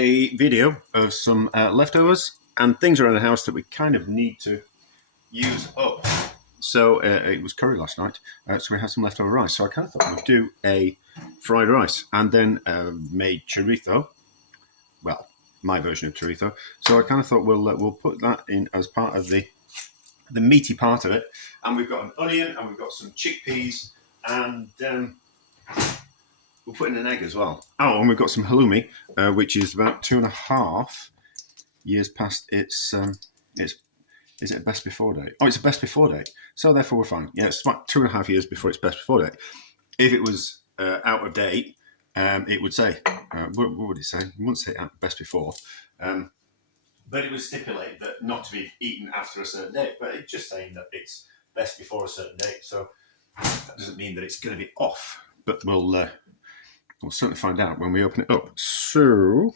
a video of some leftovers and things around the house that we kind of need to use up. So it was curry last night, so we had some leftover rice. So I kind of thought we'd do a fried rice and then made chorizo. Well, my version of chorizo. So I kind of thought we'll put that in as part of the meaty part of it. And we've got an onion and we've got some chickpeas and we'll put in an egg as well. Oh, and we've got some halloumi, which is about 2.5 years past its. Is it a best before date? Oh, it's a best before date. So therefore we're fine. Yeah, it's about 2.5 years before its best before date. If it was out of date, it would say, what would it say? It wouldn't say best before. But it was stipulated that not to be eaten after a certain date. But it's just saying that it's best before a certain date. So that doesn't mean that it's going to be off. But we'll certainly find out when we open it up. So,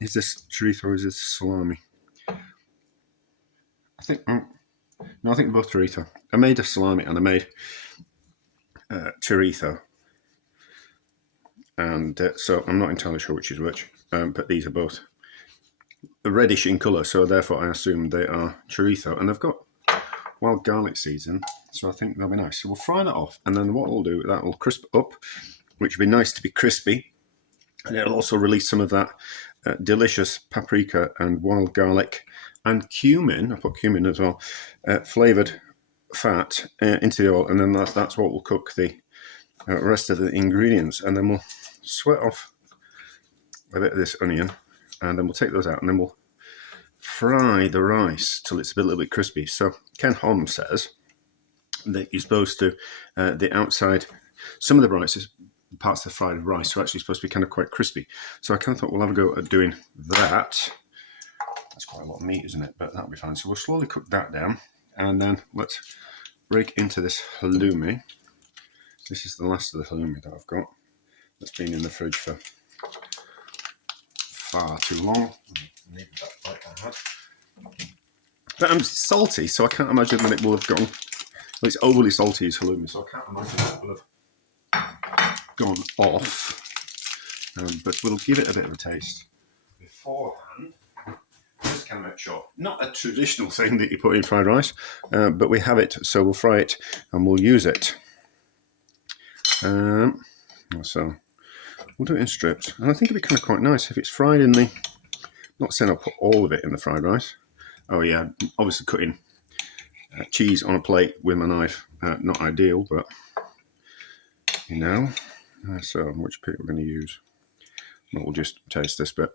is this chorizo or is this salami? I think they're both chorizo. I made a salami and I made chorizo. And so I'm not entirely sure which is which. But these are both reddish in colour. So therefore I assume they are chorizo. And they've got wild garlic seeds in. So I think they'll be nice. So we'll fry that off. And then what we'll do, that will crisp up, which would be nice to be crispy. And it'll also release some of that delicious paprika and wild garlic and cumin. I put cumin as well, flavoured fat into the oil. And then that's what will cook the rest of the ingredients. And then we'll sweat off a bit of this onion. And then we'll take those out. And then we'll fry the rice till it's a little bit crispy. So Ken Hom says that you're supposed to, the outside, some of the rices, parts of the fried rice are actually supposed to be kind of quite crispy. So I kind of thought we'll have a go at doing that. That's quite a lot of meat, isn't it? But that'll be fine. So we'll slowly cook that down. And then let's break into this halloumi. This is the last of the halloumi that I've got. That's been in the fridge for far too long. I needed that bite I had. But it's salty, so I can't imagine that it will have gone. Well, it's overly salty as halloumi, so I can't imagine that it will have gone off. But we'll give it a bit of a taste beforehand. Just kind of make sure. Not a traditional thing that you put in fried rice, but we have it, so we'll fry it and we'll use it. So we'll do it in strips, and I think it'd be kind of quite nice if it's fried in the. Not saying I'll put all of it in the fried rice. Oh yeah, obviously cutting cheese on a plate with my knife, not ideal, but you know. So which bit we're going to use? Well, we'll just taste this bit.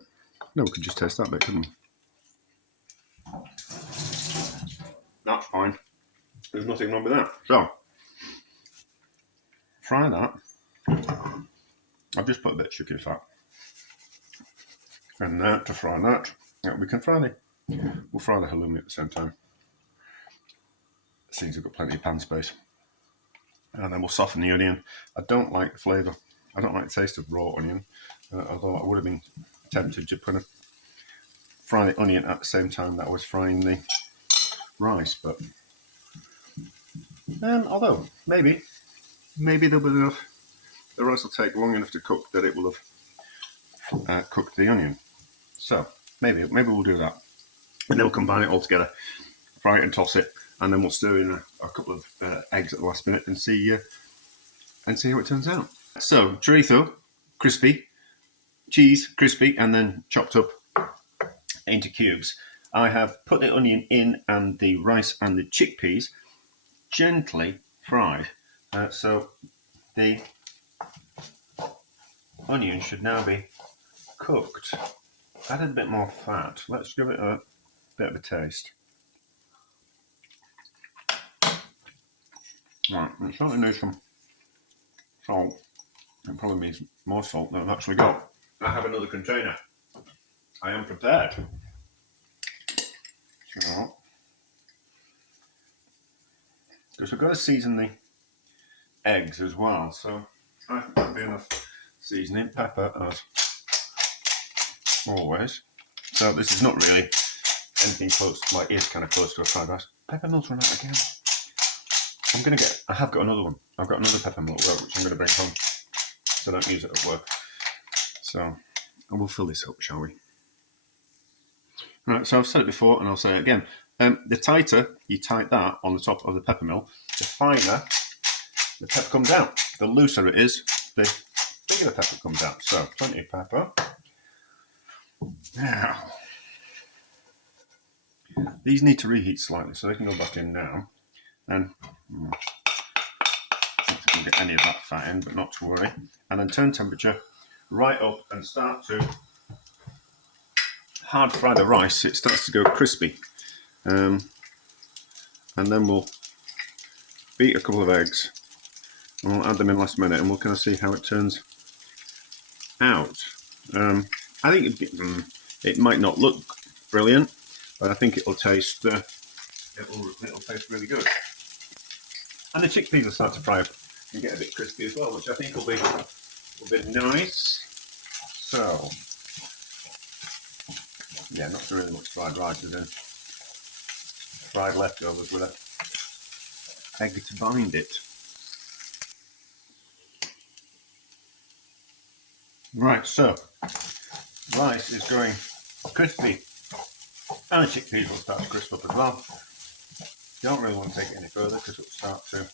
No, we could just taste that bit, couldn't we? That's fine. There's nothing wrong with that. So, fry that. I've just put a bit of chicken fat and that to fry that. Yeah, we'll fry the halloumi at the same time. Seems we've got plenty of pan space. And then we'll soften the onion. I don't like the flavour. I don't like the taste of raw onion, although I would have been tempted to put fry the onion at the same time that I was frying the rice, but although maybe there'll be enough. The rice will take long enough to cook that it will have cooked the onion. So maybe we'll do that, and then we'll combine it all together, fry it and toss it, and then we'll stir in a couple of eggs at the last minute and see how it turns out. So chorizo, crispy, cheese, crispy, and then chopped up into cubes. I have put the onion in and the rice and the chickpeas gently fried. So the onion should now be cooked. Added a bit more fat. Let's give it a bit of a taste. Right, it certainly needs some salt. It probably needs more salt than I've actually got. I have another container. I am prepared. So, because we've got to season the eggs as well, so I think that'll be enough seasoning. Pepper, as always. So this is not really anything close, like it is kind of close to a fried rice. Pepper milk's run out again. I have got another one. I've got another pepper milk which I'm going to bring home, so I don't use it at work. So And we'll fill this up, shall we? Right, so I've said it before and I'll say it again. The tighter you tight that on the top of the pepper mill, the finer the pepper comes out. The looser it is, the bigger the pepper comes out. So, plenty of pepper. Now, these need to reheat slightly, so they can go back in now. And I don't think we'll get any of that fat in, but not to worry. And then turn temperature right up and start to hard fry the rice. It starts to go crispy. And then we'll beat a couple of eggs and we'll add them in last minute and we'll kind of see how it turns out. I think it might not look brilliant, but I think it'll taste it'll taste really good. And the chickpeas will start to fry up and get a bit crispy as well, which I think will be nice. So yeah, not really much fried rice, is there? Fried leftovers with an egg to bind it. Right, so rice is going crispy and the chickpeas will start to crisp up as well. Don't really want to take it any further because it will start to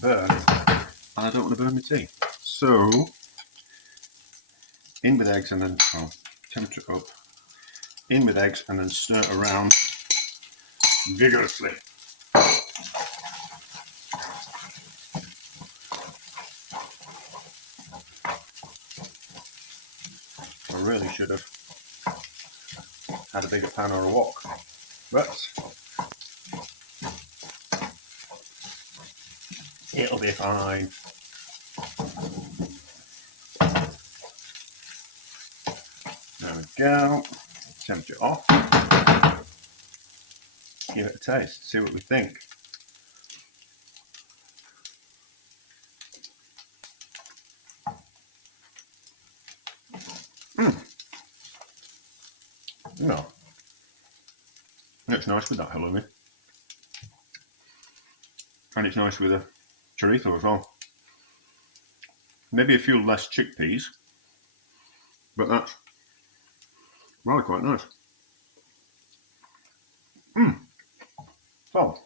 burn and I don't want to burn the tea. So in with eggs and then temperature up. In with eggs and then stir around vigorously. I really should have had a bigger pan or a wok, but it'll be fine. There we go. Temperature off. Give it a taste, see what we think. No, it's nice with that halloumi, and it's nice with a chorizo as well. Maybe a few less chickpeas, but that's really quite nice. So,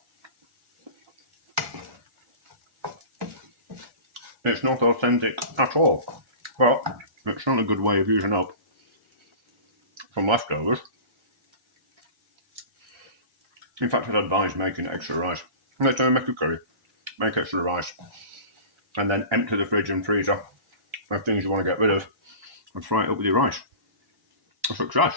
it's not authentic at all, but it's not a good way of using up some leftovers. In fact, I'd advise making extra rice. Next time you make a curry, make extra rice, and then empty the fridge and freezer of things you want to get rid of, and fry it up with your rice. A success.